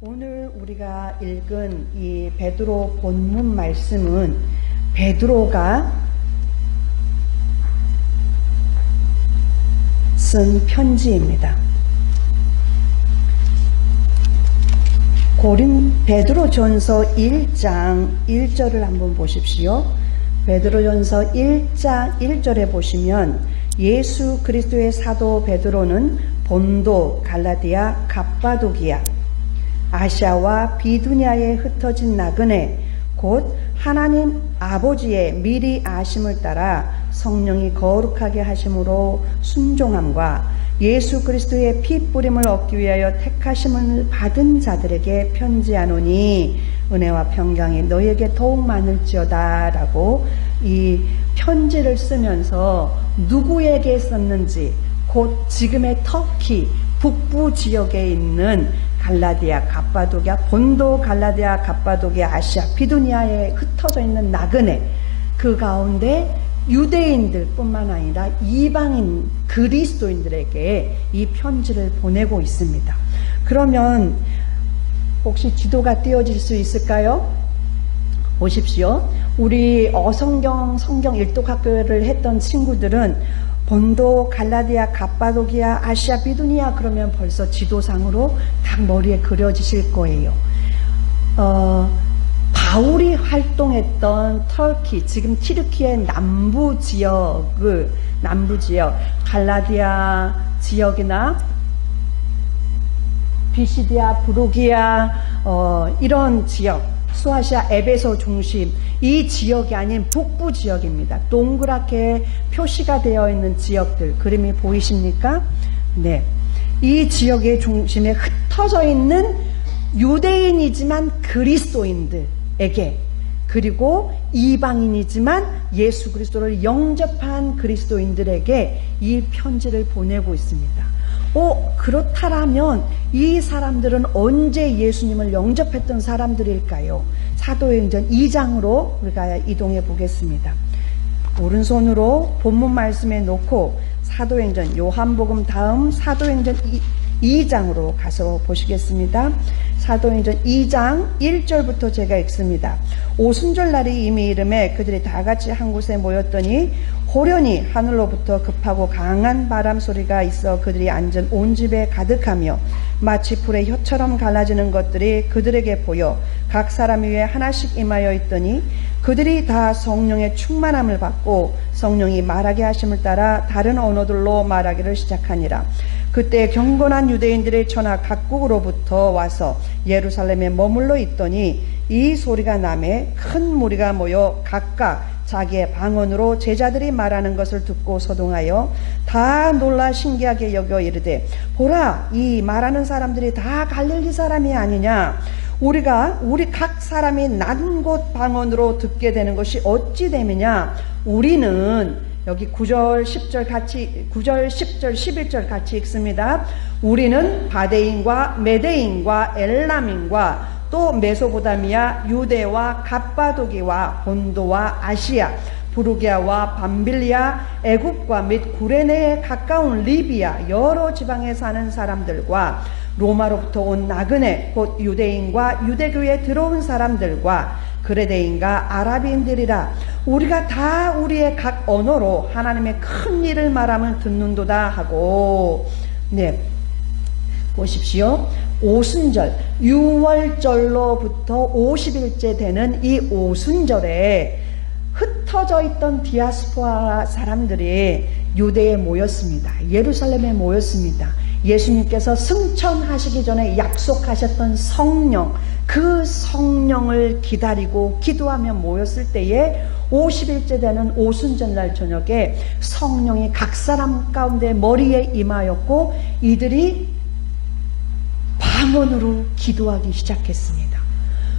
오늘 우리가 읽은 이 베드로 본문 말씀은 베드로가 쓴 편지입니다. 베드로전서 1장 1절을 한번 보십시오. 베드로전서 1장 1절에 보시면 예수 그리스도의 사도 베드로는 본도, 갈라디아, 갑바도기아, 아시아와 비두니아에 흩어진 나그네 곧 하나님 아버지의 미리 아심을 따라 성령이 거룩하게 하심으로 순종함과 예수 그리스도의 피 뿌림을 얻기 위하여 택하심을 받은 자들에게 편지하노니 은혜와 평강이 너희에게 더욱 많을지어다 라고 이 편지를 쓰면서 누구에게 썼는지 곧 지금의 터키 북부 지역에 있는 갈라디아, 갑바도기아, 본도, 갈라디아, 갑바도기아, 아시아, 비두니아에 흩어져 있는 나그네 그 가운데 유대인들 뿐만 아니라 이방인 그리스도인들에게 이 편지를 보내고 있습니다. 그러면 혹시 지도가 띄워질 수 있을까요? 보십시오. 우리 어성경 성경 일독학교를 했던 친구들은 본도, 갈라디아, 갑바도기아, 아시아, 비두니아 그러면 벌써 지도상으로 딱 머리에 그려지실 거예요. 바울이 활동했던 터키, 지금 튀르키의 남부 지역, 갈라디아 지역이나 비시디아, 부르기아, 이런 지역, 소아시아, 에베소 중심, 이 지역이 아닌 북부 지역입니다. 동그랗게 표시가 되어 있는 지역들, 그림이 보이십니까? 네. 이 지역의 중심에 흩어져 있는 유대인이지만 그리스도인들에게, 그리고 이방인이지만 예수 그리스도를 영접한 그리스도인들에게 이 편지를 보내고 있습니다. 그렇다면 이 사람들은 언제 예수님을 영접했던 사람들일까요? 사도행전 2장으로 우리가 이동해 보겠습니다. 오른손으로 본문 말씀에 놓고 사도행전, 요한복음 다음 사도행전 2장으로 가서 보시겠습니다. 사도행전 2장 1절부터 제가 읽습니다. 오순절날이 이미 이름에 그들이 다 같이 한 곳에 모였더니 호련히 하늘로부터 급하고 강한 바람 소리가 있어 그들이 앉은 온 집에 가득하며 마치 불의 혀처럼 갈라지는 것들이 그들에게 보여 각 사람 위에 하나씩 임하여 있더니 그들이 다 성령의 충만함을 받고 성령이 말하게 하심을 따라 다른 언어들로 말하기를 시작하니라. 그때 경건한 유대인들의 천하 각국으로부터 와서 예루살렘에 머물러 있더니 이 소리가 나매 큰 무리가 모여 각각 자기의 방언으로 제자들이 말하는 것을 듣고 소동하여 다 놀라 신기하게 여겨 이르되 보라, 이 말하는 사람들이 다 갈릴리 사람이 아니냐? 우리 각 사람이 난 곳 방언으로 듣게 되는 것이 어찌 됨이냐? 우리는 여기 9절 10절 11절 같이 읽습니다. 우리는 바데인과 메데인과 엘람인과 또 메소포타미아, 유대와 갑바도기와 본도와 아시아, 부르기아와 밤빌리아, 애굽과 및 구레네에 가까운 리비아 여러 지방에 사는 사람들과 로마로부터 온 나그네 곧 유대인과 유대교에 들어온 사람들과 그레데인과 아라비인들이라. 우리가 다 우리의 각 언어로 하나님의 큰 일을 말하면 듣는도다 하고. 네, 보십시오. 오순절, 6월절로부터 50일째 되는 이 오순절에 흩어져 있던 디아스포라 사람들이 유대에 모였습니다. 예루살렘에 모였습니다. 예수님께서 승천하시기 전에 약속하셨던 성령, 그 성령을 기다리고 기도하며 모였을 때에 50일째 되는 오순절날 저녁에 성령이 각 사람 가운데 머리에 임하였고 이들이 방언으로 기도하기 시작했습니다.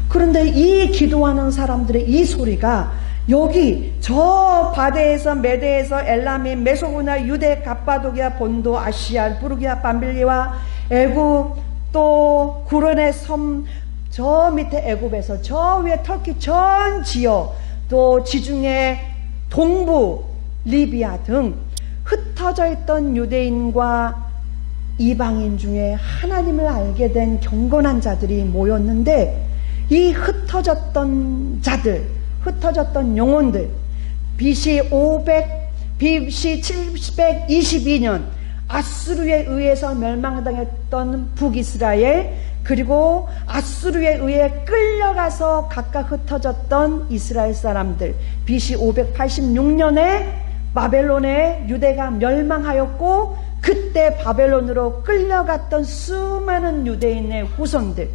그런데 이 기도하는 사람들의 이 소리가 여기 저 바데에서 메데에서 엘라민, 메소포타미아, 유대, 갑바도기아, 본도, 아시아, 부르기아, 밤빌리와 애굽, 또 구레네 섬, 저 밑에 애굽에서 저 위에 터키 전 지역, 또 지중해 동부 리비아 등 흩어져 있던 유대인과 이방인 중에 하나님을 알게 된 경건한 자들이 모였는데, 이 흩어졌던 자들, 흩어졌던 영혼들, BC 722년 아수르에 의해서 멸망당했던 북이스라엘, 그리고 아수르에 의해 끌려가서 각각 흩어졌던 이스라엘 사람들, BC 586년에 바벨론에 유대가 멸망하였고, 그때 바벨론으로 끌려갔던 수많은 유대인의 후손들,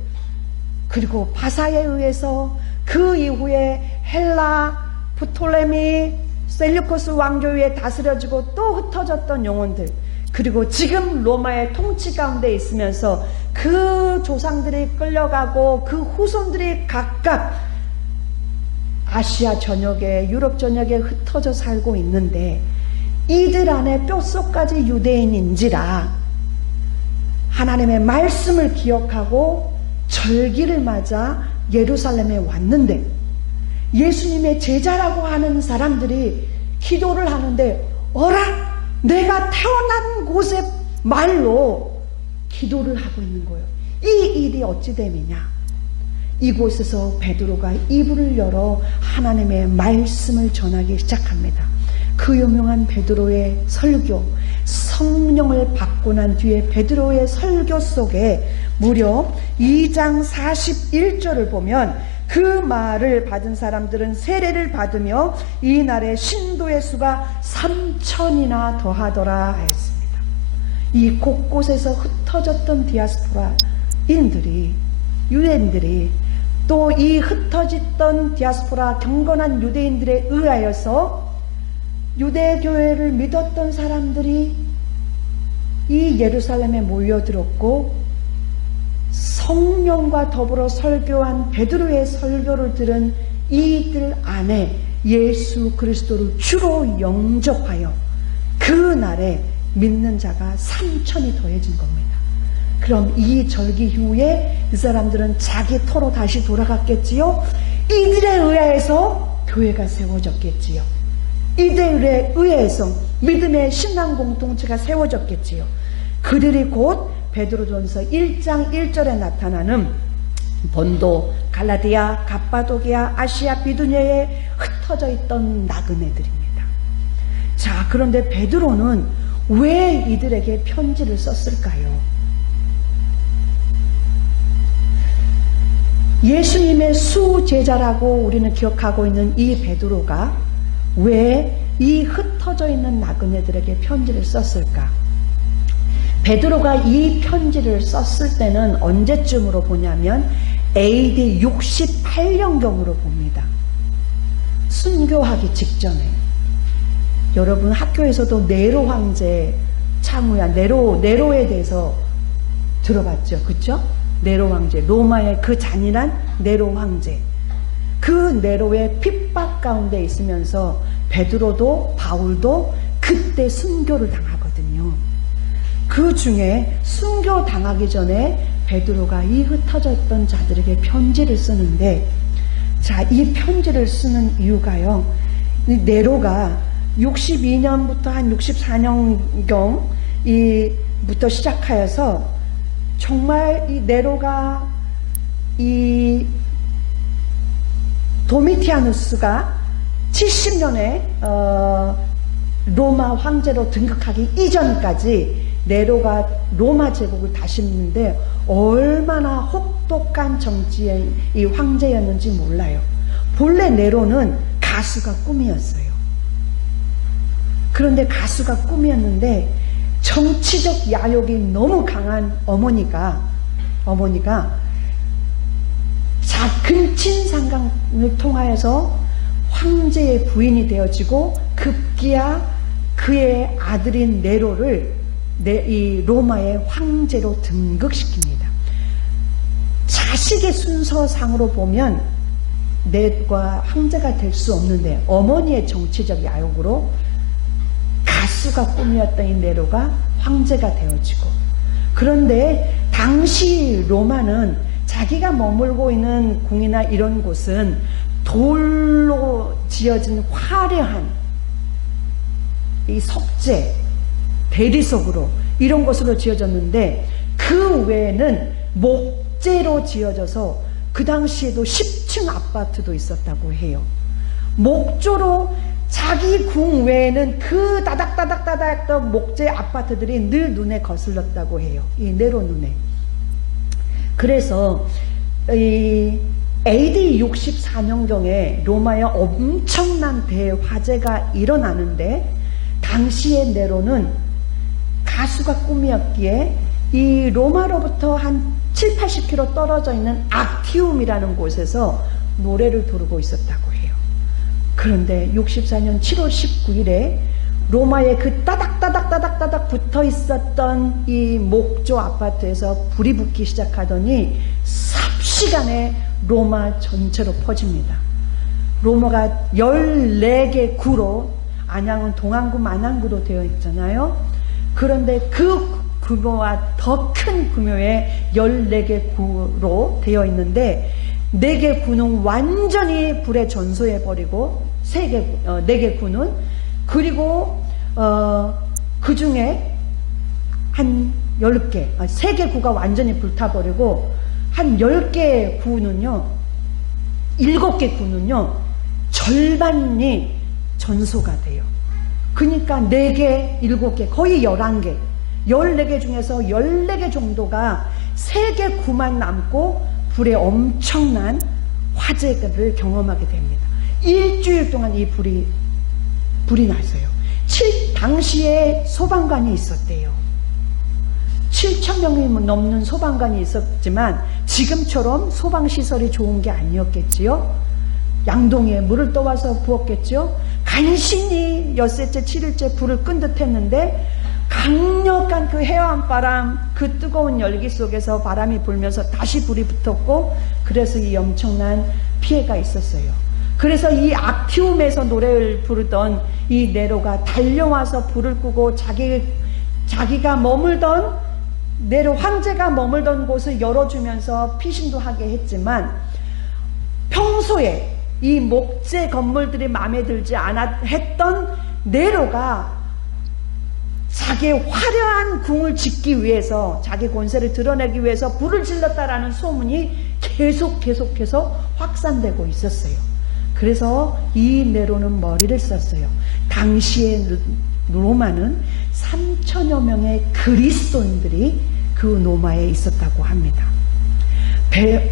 그리고 바사에 의해서 그 이후에 헬라, 프톨레미, 셀류코스 왕조에 다스려지고 또 흩어졌던 영혼들, 그리고 지금 로마의 통치 가운데 있으면서 그 조상들이 끌려가고 그 후손들이 각각 아시아 전역에, 유럽 전역에 흩어져 살고 있는데, 이들 안에 뼛속까지 유대인인지라 하나님의 말씀을 기억하고 절기를 맞아 예루살렘에 왔는데, 예수님의 제자라고 하는 사람들이 기도를 하는데, 어라? 내가 태어난 곳의 말로 기도를 하고 있는 거예요. 이 일이 어찌 됨이냐? 이곳에서 베드로가 이불을 열어 하나님의 말씀을 전하기 시작합니다. 그 유명한 베드로의 설교, 성령을 받고 난 뒤에 베드로의 설교 속에 무려 2장 41절을 보면, 그 말을 받은 사람들은 세례를 받으며 이날의 신도의 수가 3,000이나 더하더라 했습니다. 이 곳곳에서 흩어졌던 디아스포라인들이, 유대인들이, 또 이 흩어졌던 디아스포라 경건한 유대인들에 의하여서 유대교회를 믿었던 사람들이 이 예루살렘에 모여들었고, 성령과 더불어 설교한 베드로의 설교를 들은 이들 안에 예수 그리스도를 주로 영접하여 그 날에 믿는 자가 3,000이 더해진 겁니다. 그럼 이 절기 이후에 이 사람들은 자기 터로 다시 돌아갔겠지요. 이들에 의해서 교회가 세워졌겠지요. 이들에 의해서 믿음의 신앙 공동체가 세워졌겠지요. 그들이 곧 베드로전서 1장 1절에 나타나는 본도, 갈라디아, 갑바도기아, 아시아, 비두니아에 흩어져 있던 나그네들입니다. 자, 그런데 베드로는 왜 이들에게 편지를 썼을까요? 예수님의 수제자라고 우리는 기억하고 있는 이 베드로가 왜 이 흩어져 있는 나그네들에게 편지를 썼을까? 베드로가 이 편지를 썼을 때는 언제쯤으로 보냐면 AD 68년경으로 봅니다. 순교하기 직전에. 여러분 학교에서도 네로 황제 창후야, 네로에 대해서 들어봤죠, 그렇죠? 네로 황제, 로마의 그 잔인한 네로 황제, 그 네로의 핍박 가운데 있으면서 베드로도 바울도 그때 순교를 당하거든요. 그 중에 순교 당하기 전에 베드로가 이 흩어졌던 자들에게 편지를 쓰는데, 자, 이 편지를 쓰는 이유가요, 이 네로가 62년부터 한 64년경 부터 시작하여서 정말 이 네로가 이 도미티아누스가 70년에 로마 황제로 등극하기 이전까지 네로가 로마 제국을 다스렸는데 얼마나 혹독한 정치의 이 황제였는지 몰라요. 본래 네로는 가수가 꿈이었어요. 그런데 가수가 꿈이었는데 정치적 야욕이 너무 강한 어머니가 근친상간을 통하여서 황제의 부인이 되어지고 급기야 그의 아들인 네로를 이 로마의 황제로 등극시킵니다. 자식의 순서상으로 보면 네로가 황제가 될 수 없는데 어머니의 정치적 야욕으로 가수가 꿈이었던 이 네로가 황제가 되어지고, 그런데 당시 로마는 자기가 머물고 있는 궁이나 이런 곳은 돌로 지어진 화려한 이 석재, 대리석으로 이런 것으로 지어졌는데 그 외에는 목재로 지어져서 그 당시에도 10층 아파트도 있었다고 해요. 목조로 자기 궁 외에는 그 다닥다닥다닥 목재 아파트들이 늘 눈에 거슬렀다고 해요. 이 네로 눈에. 그래서 이 AD 64년경에 로마에 엄청난 대화재가 일어나는데 당시의 네로는 가수가 꿈이었기에 이 로마로부터 한 7, 80km 떨어져 있는 악티움이라는 곳에서 노래를 부르고 있었다고 해요. 그런데 64년 7월 19일에 로마에 그 따닥따닥 붙어 있었던 이 목조 아파트에서 불이 붙기 시작하더니 삽시간에 로마 전체로 퍼집니다. 로마가 14개 구로, 안양은 동안구, 만안구로 되어 있잖아요. 그런데 그 규모와 더 큰 규모의 14개 구로 되어 있는데 4개 구는 완전히 불에 전소해버리고 4개 구는, 그리고 그 중에 한 10개, 3개 구가 완전히 불타버리고 한 10개 구는요, 7개 구는요 절반이 전소가 돼요. 그러니까 4개, 7개, 거의 11개, 14개 중에서 14개 정도가 3개 구만 남고 불에 엄청난 화재를 경험하게 됩니다. 일주일 동안 이 불이 났어요. 당시에 소방관이 있었대요. 7,000명이 넘는 소방관이 있었지만 지금처럼 소방시설이 좋은 게 아니었겠지요. 양동이에 물을 떠와서 부었겠죠. 간신히 엿새째 7일째 불을 끈 듯 했는데 강력한 그 해안바람, 그 뜨거운 열기 속에서 바람이 불면서 다시 불이 붙었고, 그래서 이 엄청난 피해가 있었어요. 그래서 이 악티움에서 노래를 부르던 이 네로가 달려와서 불을 끄고 자기가 머물던, 네로 황제가 머물던 곳을 열어주면서 피신도 하게 했지만, 평소에 이 목재 건물들이 마음에 들지 했던 네로가 자기의 화려한 궁을 짓기 위해서, 자기 권세를 드러내기 위해서 불을 질렀다라는 소문이 계속해서 확산되고 있었어요. 그래서 이 네로는 머리를 썼어요. 당시에 로마는 3천여 명의 그리스도인들이 그 로마에 있었다고 합니다.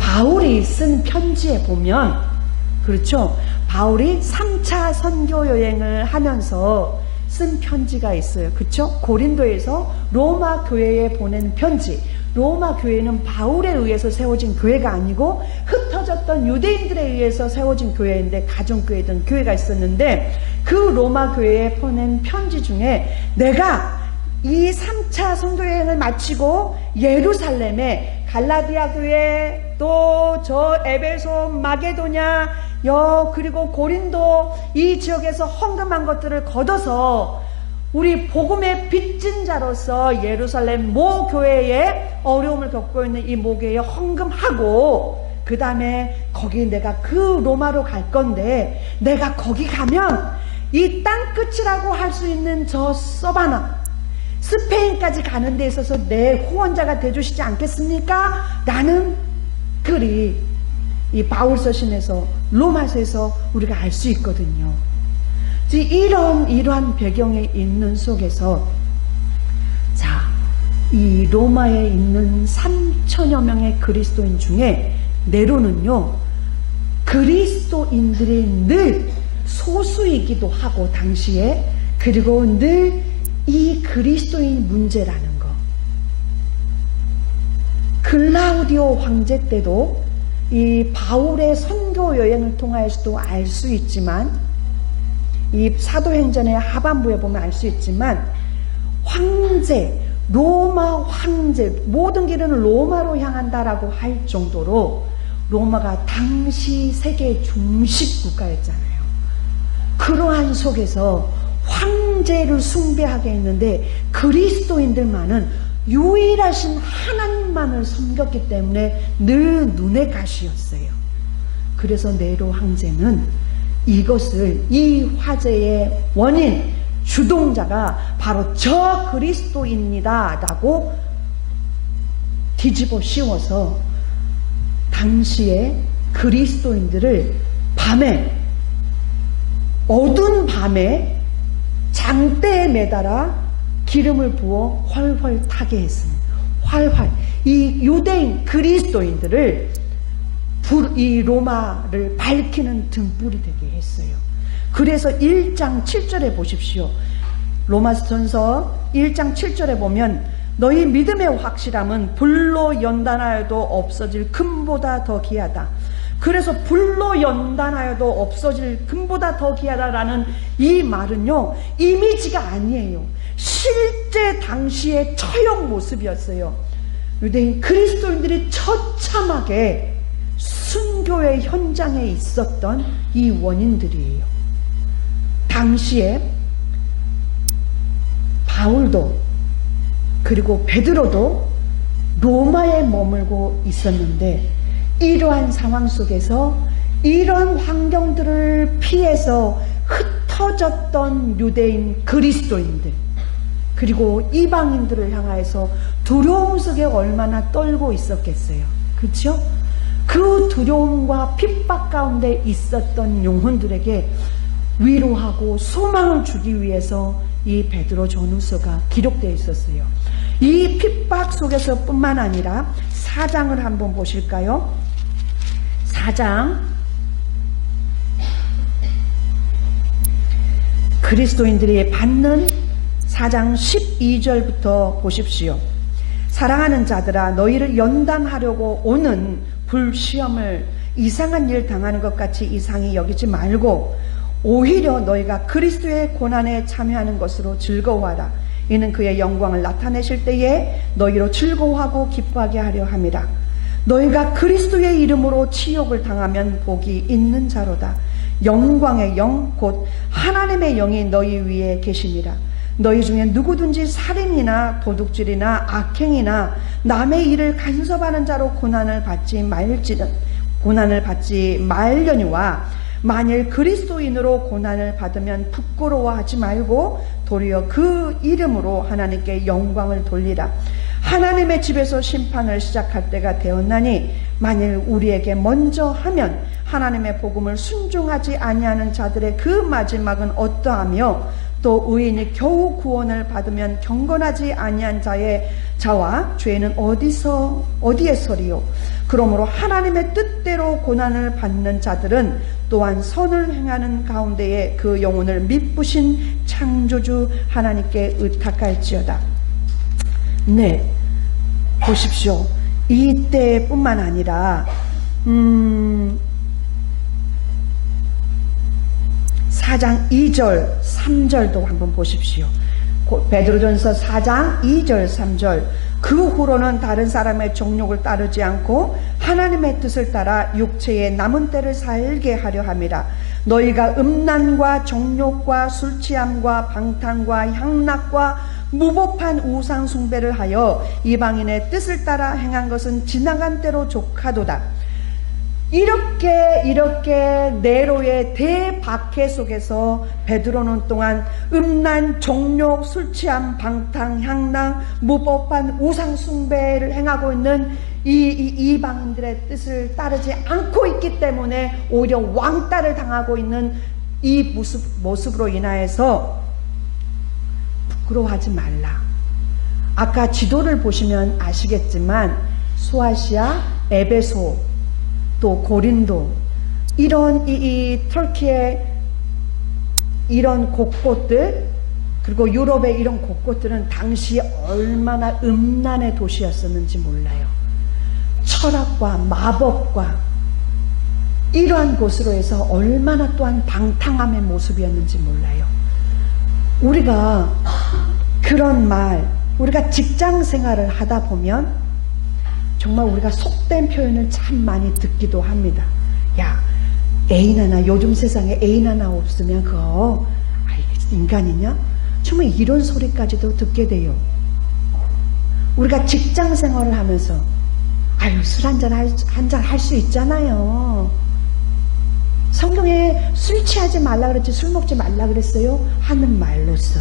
바울이 쓴 편지에 보면, 그렇죠, 바울이 3차 선교 여행을 하면서 쓴 편지가 있어요. 그렇죠? 고린도에서 로마 교회에 보낸 편지. 로마 교회는 바울에 의해서 세워진 교회가 아니고 흩어졌던 유대인들에 의해서 세워진 교회인데, 가정교회든 교회가 있었는데, 그 로마 교회에 보낸 편지 중에 내가 이 3차 선교여행을 마치고 예루살렘에 갈라디아 교회, 또 저 에베소, 마게도냐, 그리고 고린도 이 지역에서 헌금한 것들을 걷어서 우리 복음의 빚진 자로서 예루살렘 모 교회에 어려움을 겪고 있는 이 모 교회에 헌금하고, 그 다음에 거기 내가 그 로마로 갈 건데, 내가 거기 가면 이 땅 끝이라고 할 수 있는 저 서바나, 스페인까지 가는 데 있어서 내 후원자가 되주시지 않겠습니까? 라는 글이 이 바울서신에서, 로마서에서 우리가 알 수 있거든요. 이러한 배경에 있는 속에서, 자, 이 로마에 있는 3천여 명의 그리스도인 중에 네로는요, 그리스도인들이 늘 소수이기도 하고 당시에, 그리고 늘 이 그리스도인 문제라는 거, 글라우디오 황제 때도 이 바울의 선교 여행을 통하여서도 알 수 있지만, 이 사도행전의 하반부에 보면 알 수 있지만, 황제, 로마 황제, 모든 길은 로마로 향한다라고 할 정도로 로마가 당시 세계의 중심 국가였잖아요. 그러한 속에서 황제를 숭배하게 했는데, 그리스도인들만은 유일하신 하나님만을 섬겼기 때문에 늘 눈의 가시였어요. 그래서 네로 황제는 이것을, 이 화재의 원인, 주동자가 바로 저 그리스도입니다 라고 뒤집어 씌워서 당시에 그리스도인들을 밤에, 어두운 밤에 장대에 매달아 기름을 부어 훨훨 타게 했습니다. 활활. 이 유대인 그리스도인들을 이 로마를 밝히는 등불이 되게 했어요. 그래서 1장 7절에 보십시오. 로마전서 1장 7절에 보면 너희 믿음의 확실함은 불로 연단하여도 없어질 금보다 더 귀하다. 그래서 불로 연단하여도 없어질 금보다 더 귀하다라는 이 말은요, 이미지가 아니에요. 실제 당시의 처형 모습이었어요. 유대인 그리스도인들이 처참하게 순교의 현장에 있었던 이 원인들이에요. 당시에 바울도 그리고 베드로도 로마에 머물고 있었는데, 이러한 상황 속에서 이런 환경들을 피해서 흩어졌던 유대인 그리스도인들, 그리고 이방인들을 향하여서 두려움 속에 얼마나 떨고 있었겠어요. 그렇죠? 그 두려움과 핍박 가운데 있었던 영혼들에게 위로하고 소망을 주기 위해서 이 베드로 전후서가 기록되어 있었어요. 이 핍박 속에서 뿐만 아니라 4장을 한번 보실까요? 4장, 그리스도인들이 받는 4장 12절부터 보십시오. 사랑하는 자들아, 너희를 연단하려고 오는 불시험을 이상한 일 당하는 것 같이 이상히 여기지 말고 오히려 너희가 그리스도의 고난에 참여하는 것으로 즐거워하라. 이는 그의 영광을 나타내실 때에 너희로 즐거워하고 기뻐하게 하려 함이라. 너희가 그리스도의 이름으로 치욕을 당하면 복이 있는 자로다. 영광의 영 곧 하나님의 영이 너희 위에 계심이라. 너희 중에 누구든지 살인이나 도둑질이나 악행이나 남의 일을 간섭하는 자로 고난을 받지 말려니와 만일 그리스도인으로 고난을 받으면 부끄러워하지 말고 도리어 그 이름으로 하나님께 영광을 돌리라. 하나님의 집에서 심판을 시작할 때가 되었나니 만일 우리에게 먼저 하면 하나님의 복음을 순종하지 아니하는 자들의 그 마지막은 어떠하며 또 의인이 겨우 구원을 받으면 경건하지 아니한 자와 죄는 어디에 서리요. 그러므로 하나님의 뜻대로 고난을 받는 자들은 또한 선을 행하는 가운데에 그 영혼을 미쁘신 창조주 하나님께 의탁할지어다. 네, 보십시오. 이때뿐만 아니라 4장 2절 3절도 한번 보십시오. 베드로전서 4장 2절 3절 그 후로는 다른 사람의 정욕을 따르지 않고 하나님의 뜻을 따라 육체의 남은 때를 살게 하려 함이라. 너희가 음란과 정욕과 술취함과 방탕과 향락과 무법한 우상 숭배를 하여 이방인의 뜻을 따라 행한 것은 지나간 때로 족하도다. 이렇게 네로의 대박해 속에서 베드로는 또한 음란, 정욕, 술취함, 방탕, 향락, 무법한 우상 숭배를 행하고 있는 이 이방인들의 뜻을 따르지 않고 있기 때문에 오히려 왕따를 당하고 있는 이 모습으로 인하여서 부끄러워하지 말라. 아까 지도를 보시면 아시겠지만 소아시아, 에베소, 또 고린도 이런 이 터키의 이런 곳곳들 그리고 유럽의 이런 곳곳들은 당시 얼마나 음란의 도시였었는지 몰라요. 철학과 마법과 이러한 곳으로 해서 얼마나 또한 방탕함의 모습이었는지 몰라요. 우리가 그런 우리가 직장 생활을 하다 보면 정말 우리가 속된 표현을 참 많이 듣기도 합니다. 야, 애인 하나, 요즘 세상에 애인 하나 없으면 그거 인간이냐? 정말 이런 소리까지도 듣게 돼요. 우리가 직장 생활을 하면서 술 한잔 할 수 있잖아요. 성경에 술 취하지 말라 그랬지 술 먹지 말라 그랬어요? 하는 말로써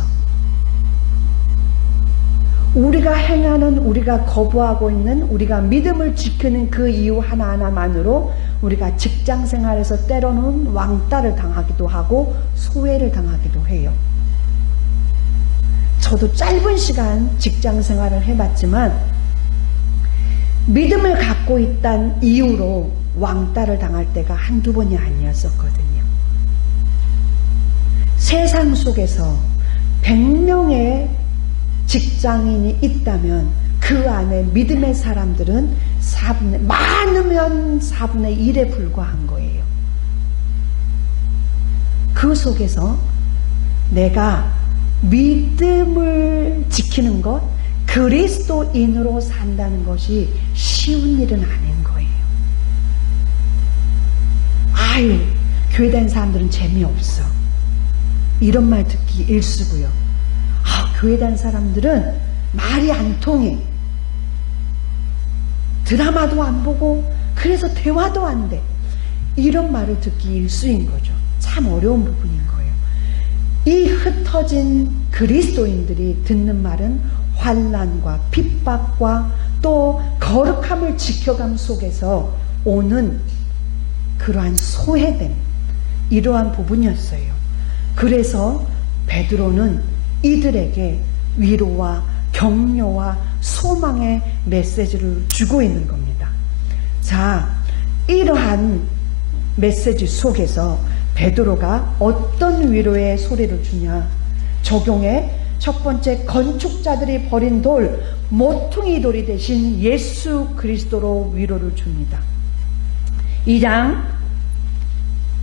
우리가 행하는, 우리가 거부하고 있는, 우리가 믿음을 지키는 그 이유 하나하나만으로 우리가 직장생활에서 때로는 왕따를 당하기도 하고 소외를 당하기도 해요. 저도 짧은 시간 직장생활을 해봤지만 믿음을 갖고 있다는 이유로 왕따를 당할 때가 한두 번이 아니었었거든요. 세상 속에서 100명의 직장인이 있다면 그 안에 믿음의 사람들은 많으면 4분의 1에 불과한 거예요. 그 속에서 내가 믿음을 지키는 것, 그리스도인으로 산다는 것이 쉬운 일은 아닌 거예요. 아유, 교회 다니는 사람들은 재미없어. 이런 말 듣기 일쑤고요. 아, 교회 다니는 사람들은 말이 안 통해. 드라마도 안 보고 그래서 대화도 안 돼. 이런 말을 듣기 일쑤인 거죠. 참 어려운 부분인 거예요. 이 흩어진 그리스도인들이 듣는 말은 환난과 핍박과 또 거룩함을 지켜감 속에서 오는 그러한 소외됨, 이러한 부분이었어요. 그래서 베드로는 이들에게 위로와 격려와 소망의 메시지를 주고 있는 겁니다. 자, 이러한 메시지 속에서 베드로가 어떤 위로의 소리를 주냐? 적용의 첫 번째, 건축자들이 버린 돌, 모퉁이 돌이 대신 예수 그리스도로 위로를 줍니다. 2장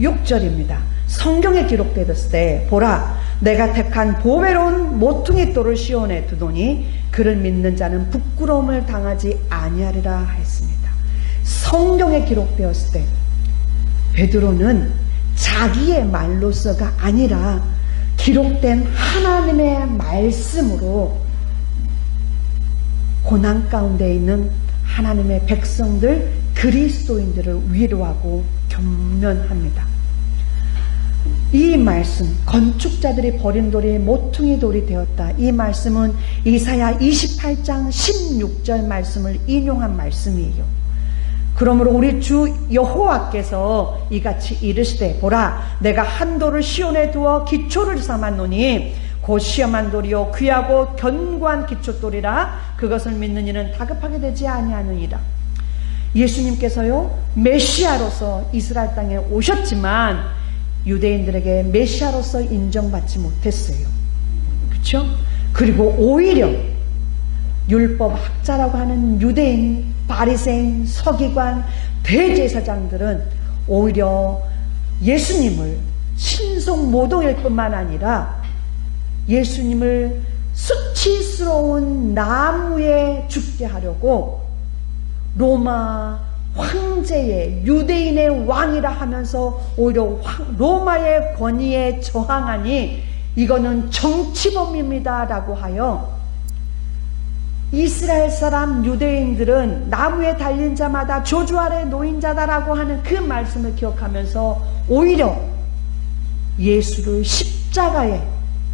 6절입니다. 성경에 기록되었을 때 보라, 내가 택한 보배로운 모퉁이 돌을 시온에 두노니 그를 믿는 자는 부끄러움을 당하지 아니하리라 했습니다. 성경에 기록되었을 때 베드로는 자기의 말로서가 아니라 기록된 하나님의 말씀으로 고난 가운데 있는 하나님의 백성들, 그리스도인들을 위로하고 격려합니다. 이 말씀, 건축자들이 버린 돌이 모퉁이 돌이 되었다. 이 말씀은 이사야 28장 16절 말씀을 인용한 말씀이에요. 그러므로 우리 주 여호와께서 이같이 이르시되 보라, 내가 한 돌을 시온에 두어 기초를 삼았노니 곧 시험한 돌이요 귀하고 견고한 기초돌이라 그것을 믿는 이는 다급하게 되지 아니하느니라. 예수님께서요 메시아로서 이스라엘 땅에 오셨지만 유대인들에게 메시아로서 인정받지 못했어요. 그렇죠? 그리고 오히려 율법학자라고 하는 유대인, 바리새인, 서기관, 대제사장들은 오히려 예수님을 신속 모독일 뿐만 아니라 예수님을 수치스러운 나무에 죽게 하려고 로마 황제의, 유대인의 왕이라 하면서 오히려 로마의 권위에 저항하니 이거는 정치범입니다 라고 하여 이스라엘 사람 유대인들은 나무에 달린 자마다 저주 아래 놓인 자다라고 하는 그 말씀을 기억하면서 오히려 예수를 십자가에,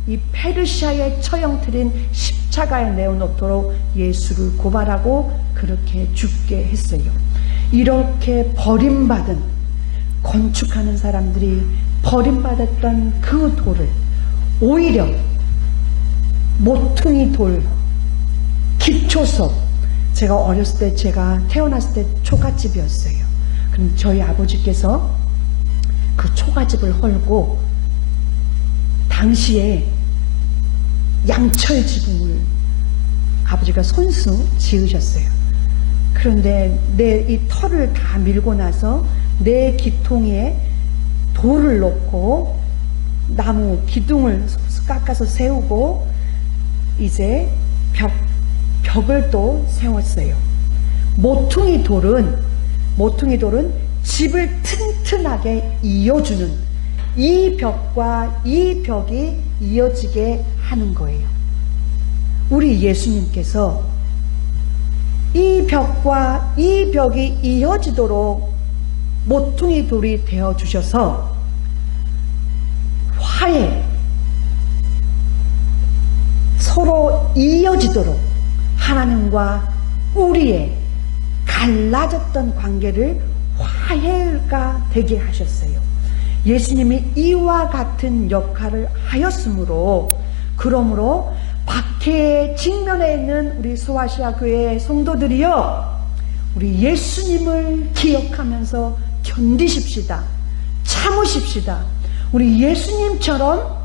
이 페르시아에 처형틀인 십자가에 내어놓도록 예수를 고발하고 그렇게 죽게 했어요. 이렇게 버림받은, 건축하는 사람들이 버림받았던 그 돌을 오히려 모퉁이 돌, 기초석, 제가 어렸을 때, 제가 태어났을 때 초가집이었어요. 그럼 저희 아버지께서 그 초가집을 헐고 당시에 양철 지붕을 아버지가 손수 지으셨어요. 그런데 내 이 털을 다 밀고 나서 내 기통에 돌을 놓고 나무 기둥을 깎아서 세우고 이제 벽을 또 세웠어요. 모퉁이 돌은 집을 튼튼하게 이어주는, 이 벽과 이 벽이 이어지게 하는 거예요. 우리 예수님께서 이 벽과 이 벽이 이어지도록 모퉁이 돌이 되어 주셔서 화해, 서로 이어지도록 하나님과 우리의 갈라졌던 관계를 화해가 되게 하셨어요. 예수님이 이와 같은 역할을 하였으므로, 그러므로 박해의 직면에 있는 우리 소아시아 교회의 성도들이여, 우리 예수님을 기억하면서 견디십시다. 참으십시다. 우리 예수님처럼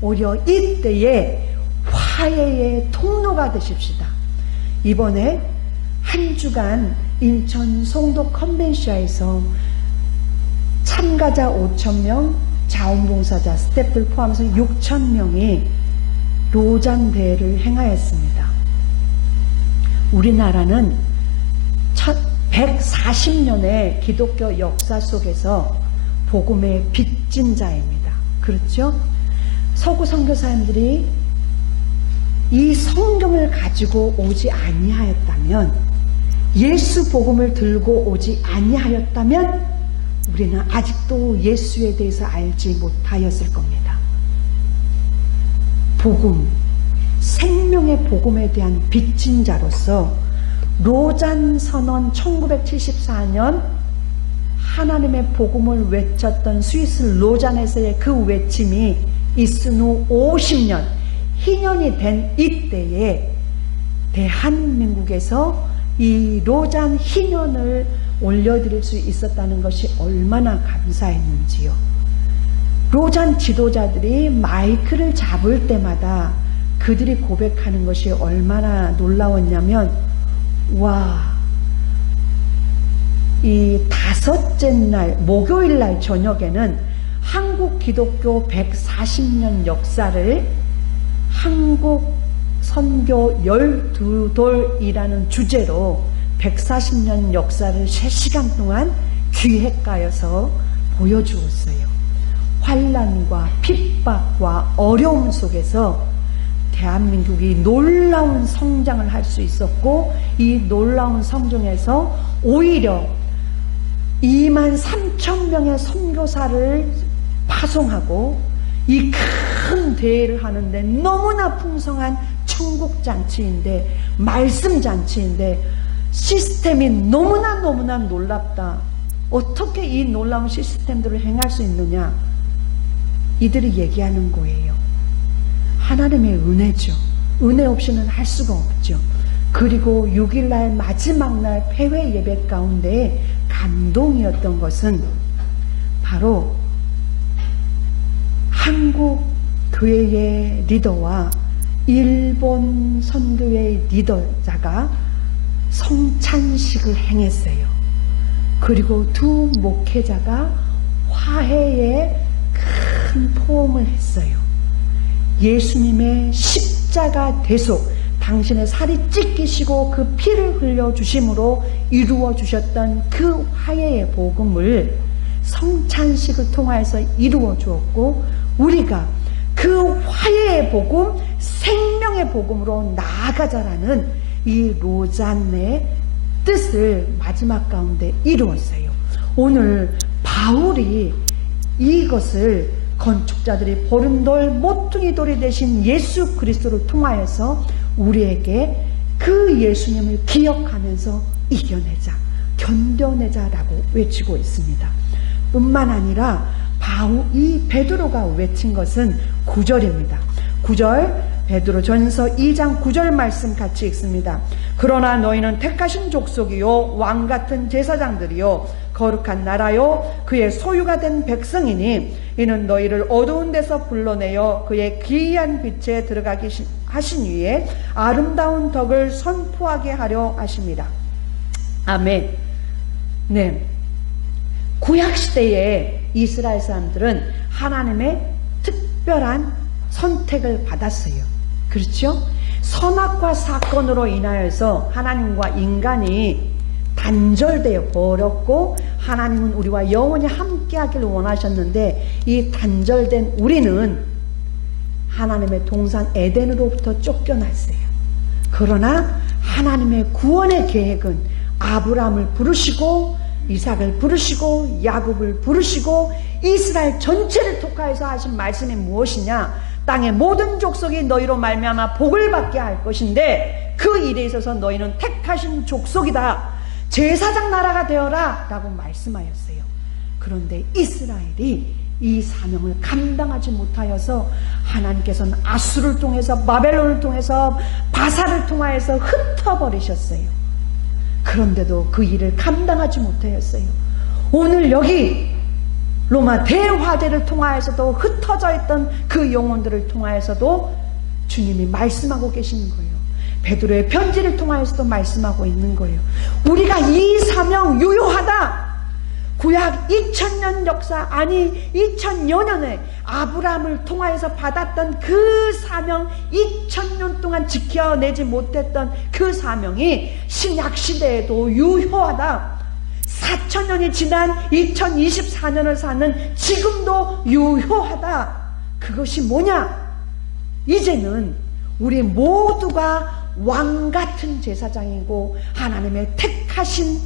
오히려 이때에 화해의 통로가 되십시다. 이번에 한 주간 인천 송도 컨벤시아에서 참가자 5,000명, 자원봉사자, 스태프들 포함해서 6,000명이 로잔 대회를 행하였습니다. 우리나라는 140년의 기독교 역사 속에서 복음의 빚진 자입니다. 그렇죠? 서구 선교사님들이 이 성경을 가지고 오지 아니하였다면, 예수 복음을 들고 오지 아니하였다면 우리는 아직도 예수에 대해서 알지 못하였을 겁니다. 복음, 생명의 복음에 대한 빚진 자로서 로잔 선언 1974년 하나님의 복음을 외쳤던 스위스 로잔에서의 그 외침이 있은 후 50년, 희년이 된 이때에 대한민국에서 이 로잔 희년을 올려드릴 수 있었다는 것이 얼마나 감사했는지요. 로잔 지도자들이 마이크를 잡을 때마다 그들이 고백하는 것이 얼마나 놀라웠냐면, 이 다섯째 날, 목요일 날 저녁에는 한국 기독교 140년 역사를 한국 선교 12돌이라는 주제로 140년 역사를 3시간 동안 기획하여서 보여주었어요. 환난과 핍박과 어려움 속에서 대한민국이 놀라운 성장을 할 수 있었고, 이 놀라운 성장에서 오히려 23,000명의 선교사를 파송하고 이 큰 대회를 하는데 너무나 풍성한 천국잔치인데, 말씀잔치인데 시스템이 너무나 놀랍다. 어떻게 이 놀라운 시스템들을 행할 수 있느냐? 이들이 얘기하는 거예요. 하나님의 은혜죠. 은혜 없이는 할 수가 없죠. 그리고 6일날 마지막 날 폐회 예배 가운데 감동이었던 것은 바로 한국 교회의 리더와 일본 선교의 리더자가 성찬식을 행했어요. 그리고 두 목회자가 화해의 큰 포옹을 했어요. 예수님의 십자가 대속, 당신의 살이 찢기시고 그 피를 흘려주심으로 이루어 주셨던 그 화해의 복음을 성찬식을 통하여서 이루어 주었고, 우리가 그 화해의 복음, 생명의 복음으로 나아가자라는 이 로잔의 뜻을 마지막 가운데 이루었어요. 오늘 바울이 이것을 건축자들이 보름돌, 모퉁이돌이 되신 예수 그리스도를 통하여서 우리에게 그 예수님을 기억하면서 이겨내자, 견뎌내자라고 외치고 있습니다. 뿐만 아니라 이 베드로가 외친 것은 9절입니다. 9절, 베드로전서 2장 9절 말씀 같이 읽습니다. 그러나 너희는 택하신 족속이요 왕같은 제사장들이요 거룩한 나라요 그의 소유가 된 백성이니 이는 너희를 어두운 데서 불러내어 그의 기이한 빛에 들어가게 하신 위에 아름다운 덕을 선포하게 하려 하십니다. 아멘. 네. 구약시대에 이스라엘 사람들은 하나님의 특별한 선택을 받았어요. 그렇죠? 선악과 사건으로 인하여서 하나님과 인간이 단절되어 버렸고, 하나님은 우리와 영원히 함께하기를 원하셨는데, 이 단절된 우리는 하나님의 동산 에덴으로부터 쫓겨났어요. 그러나 하나님의 구원의 계획은 아브라함을 부르시고 이삭을 부르시고 야곱을 부르시고 이스라엘 전체를 통하여서 하신 말씀이 무엇이냐? 땅의 모든 족속이 너희로 말미암아 복을 받게 할 것인데 그 일에 있어서 너희는 택하신 족속이다. 제사장 나라가 되어라 라고 말씀하였어요. 그런데 이스라엘이 이 사명을 감당하지 못하여서 하나님께서는 아수를 통해서 바벨론을 통해서 바사를 통하여서 흩어버리셨어요. 그런데도 그 일을 감당하지 못하였어요. 오늘 여기 로마 대화재를 통하여서도 흩어져 있던 그 영혼들을 통하여서도 주님이 말씀하고 계시는 거예요. 베드로의 편지를 통하여서도 말씀하고 있는 거예요. 우리가 이 사명 유효하다. 구약 2000년 역사, 아니 2000여년에 아브라함을 통하여서 받았던 그 사명, 2000년 동안 지켜내지 못했던 그 사명이 신약 시대에도 유효하다. 4000년이 지난 2024년을 사는 지금도 유효하다. 그것이 뭐냐? 이제는 우리 모두가 왕같은 제사장이고 하나님의 택하신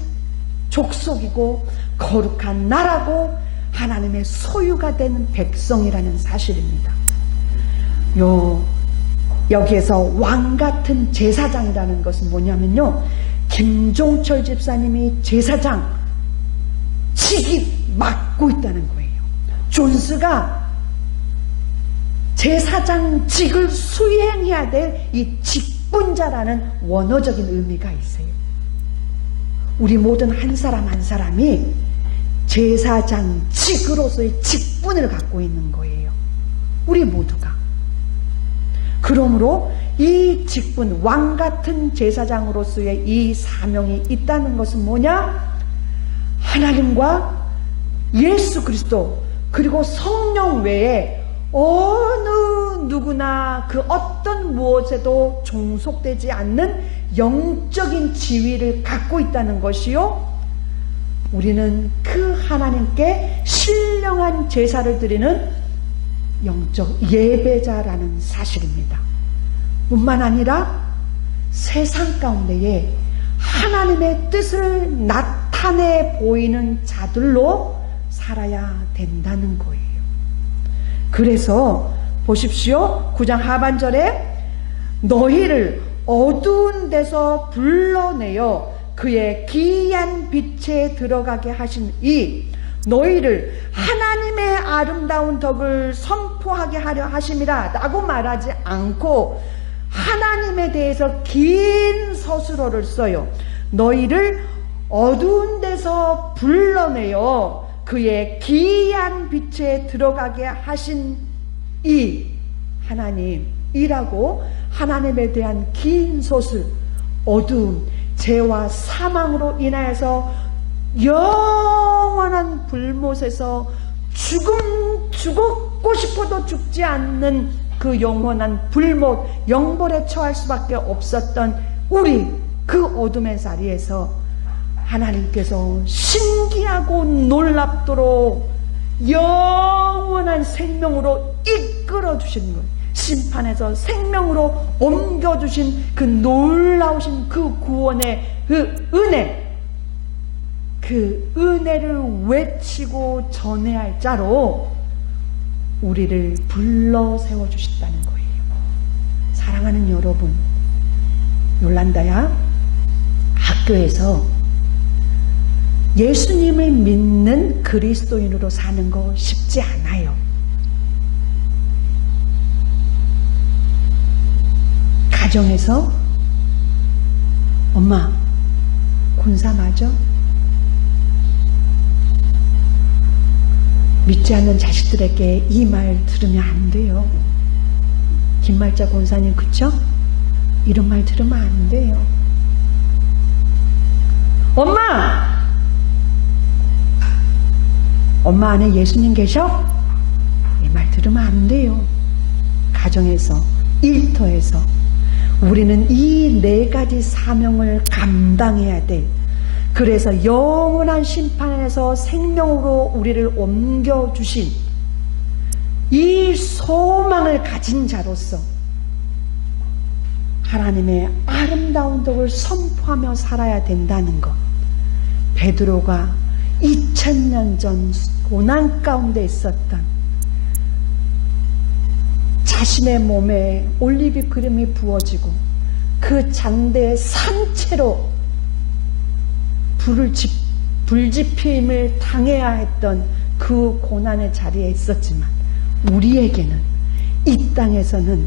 족속이고 거룩한 나라고 하나님의 소유가 되는 백성이라는 사실입니다. 여기에서 왕같은 제사장이라는 것은 뭐냐면요, 김종철 집사님이 제사장 직이 맡고 있다는 거예요. 존스가 제사장직을 수행해야 될 이 직분자라는 원어적인 의미가 있어요. 우리 모든 한 사람 한 사람이 제사장직으로서의 직분을 갖고 있는 거예요. 우리 모두가. 그러므로 이 직분, 왕같은 제사장으로서의 이 사명이 있다는 것은 뭐냐? 하나님과 예수 그리스도 그리고 성령 외에 어느 누구나 그 어떤 무엇에도 종속되지 않는 영적인 지위를 갖고 있다는 것이요, 우리는 그 하나님께 신령한 제사를 드리는 영적 예배자라는 사실입니다. 뿐만 아니라 세상 가운데에 하나님의 뜻을 나타내 보이는 자들로 살아야 된다는 거예요. 그래서 보십시오. 9장 하반절에 너희를 어두운 데서 불러내어 그의 기이한 빛에 들어가게 하신 이 너희를 하나님의 아름다운 덕을 선포하게 하려 하심이라 라고 말하지 않고 하나님에 대해서 긴 서술어를 써요. 너희를 어두운 데서 불러내어 그의 기이한 빛에 들어가게 하신 이 하나님이라고 하나님에 대한 긴 서술, 어두움, 죄와 사망으로 인하여서 영원한 불못에서 죽고 싶어도 죽지 않는 그 영원한 불못, 영벌에 처할 수밖에 없었던 우리 그 어둠의 자리에서 하나님께서 신기하고 놀랍도록 영원한 생명으로 이끌어 주시는 거예요. 심판에서 생명으로 옮겨주신 그 놀라우신 그 구원의 그 은혜, 그 은혜를 외치고 전해야 할 자로 우리를 불러 세워주셨다는 거예요. 사랑하는 여러분, 요란다야 학교에서 예수님을 믿는 그리스도인으로 사는 거 쉽지 않아요. 가정에서 엄마 군사 맞아? 믿지 않는 자식들에게 이 말 들으면 안 돼요. 김말자 권사님, 그쵸? 이런 말 들으면 안 돼요. 엄마 안에 예수님 계셔? 이 말 들으면 안 돼요. 가정에서, 일터에서 우리는 이 네 가지 사명을 감당해야 돼. 그래서 영원한 심판에서 생명으로 우리를 옮겨주신 이 소망을 가진 자로서 하나님의 아름다운 덕을 선포하며 살아야 된다는 것. 베드로가 2000년 전 고난 가운데 있었던 자신의 몸에 올리브 기름이 부어지고 그 잔대의 산채로 불지핌을 당해야 했던 그 고난의 자리에 있었지만 우리에게는 이 땅에서는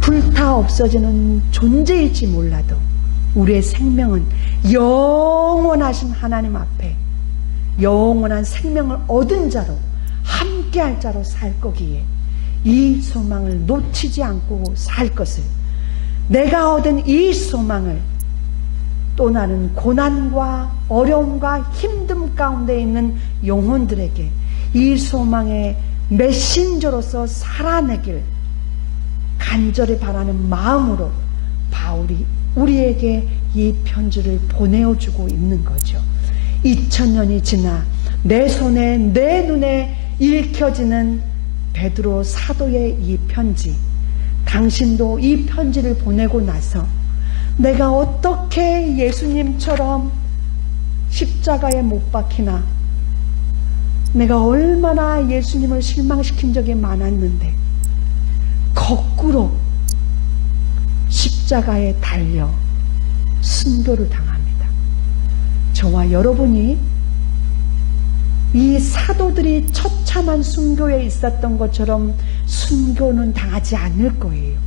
불타 없어지는 존재일지 몰라도 우리의 생명은 영원하신 하나님 앞에 영원한 생명을 얻은 자로 함께할 자로 살 거기에 이 소망을 놓치지 않고 살 것을, 내가 얻은 이 소망을 또 나는 고난과 어려움과 힘듦 가운데 있는 영혼들에게 이 소망의 메신저로서 살아내길 간절히 바라는 마음으로 바울이 우리에게 이 편지를 보내어주고 있는 거죠. 2000년이 지나 내 손에 내 눈에 읽혀지는 베드로 사도의 이 편지, 당신도 이 편지를 보내고 나서 내가 어떻게 예수님처럼 십자가에 못 박히나, 내가 얼마나 예수님을 실망시킨 적이 많았는데 거꾸로 십자가에 달려 순교를 당합니다. 저와 여러분이 이 사도들이 처참한 순교에 있었던 것처럼 순교는 당하지 않을 거예요.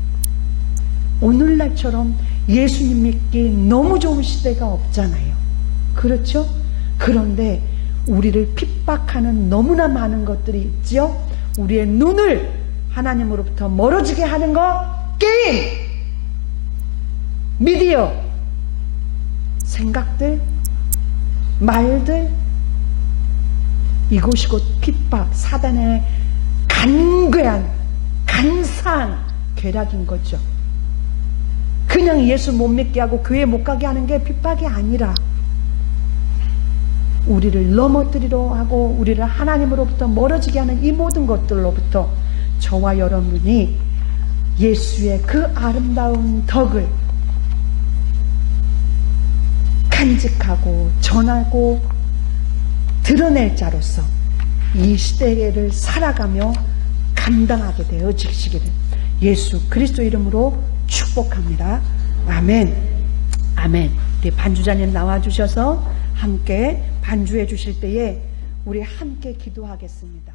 오늘날처럼 예수님 믿기 너무 좋은 시대가 없잖아요. 그렇죠? 그런데 우리를 핍박하는 너무나 많은 것들이 있지요. 우리의 눈을 하나님으로부터 멀어지게 하는 거, 게임, 미디어, 생각들, 말들, 이곳이 곧 핍박, 사단의 간괴한, 간사한 괴락인 거죠. 그냥 예수 못 믿게 하고 교회 못 가게 하는 게 핍박이 아니라 우리를 넘어뜨리려 하고 우리를 하나님으로부터 멀어지게 하는 이 모든 것들로부터 저와 여러분이 예수의 그 아름다운 덕을 간직하고 전하고 드러낼 자로서 이 시대를 살아가며 감당하게 되어지시기를 예수 그리스도 이름으로 축복합니다. 아멘. 아멘. 우리 반주자님 나와주셔서 함께 반주해 주실 때에 우리 함께 기도하겠습니다.